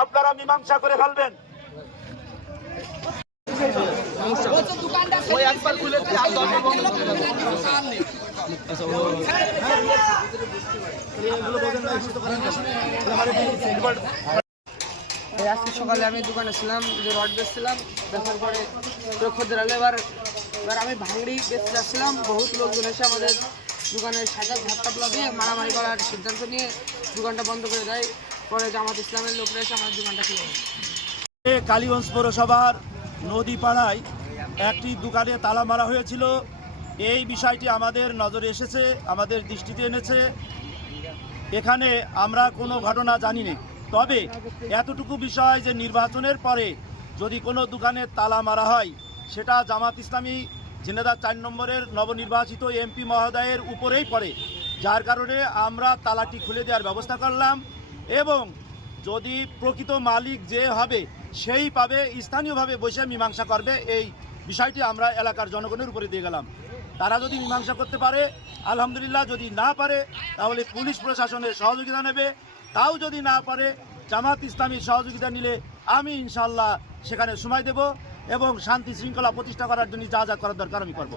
আপনারা মীমাংসা করে ফেলবেন। আজকে সকালে আমি দোকানে ছিলাম, যে রড বেচছিলাম, বেচার পরে খদ্দের আলো এবার আমি ভাঙড়ি বেচতে যাচ্ছিলাম। বহুত লোকজন এসে আমাদের দোকানের সাজা ঝাপটাপলা দিয়ে মারামারি করার সিদ্ধান্ত নিয়ে দোকানটা বন্ধ করে দেয়। পরে জামাত ইসলামের লোকরা এসে আমাদের দোকানটা খুলে দেয়। কালীগঞ্জ পৌরসভার নদীপাড়ায় একটি দোকানে তালা মারা হয়েছিল। এই বিষয়টি আমাদের নজরে এসেছে, আমাদের দৃষ্টিতে এনেছে। এখানে আমরা কোনো ঘটনা জানি না, তবে এতটুকু বিষয় যে নির্বাচনের পরে যদি কোনো দোকানে তালা মারা হয়, সেটা জামাত ইসলামী ঝিনাইদহ 4 নম্বরের নবনির্বাচিত এমপি মহোদয়ের উপরেই পড়ে, যার কারণে আমরা তালাটি খুলে দেওয়ার ব্যবস্থা করলাম। এবং যদি প্রকৃত মালিক যে হবে সেই পাবে, স্থানীয়ভাবে বসে মীমাংসা করবে, এই বিষয়টি আমরা এলাকার জনগণের উপরে দিয়ে গেলাম। তারা যদি মীমাংসা করতে পারে আলহামদুলিল্লাহ, যদি না পারে তাহলে পুলিশ প্রশাসনের সহযোগিতা নেবে। তাও যদি না পারে জামাত ইসলামীর সহযোগিতা নিলে আমি ইনশাআল্লাহ সেখানে সময় দেব এবং শান্তি শৃঙ্খলা প্রতিষ্ঠা করার জন্য যা যা করার দরকার আমি করব।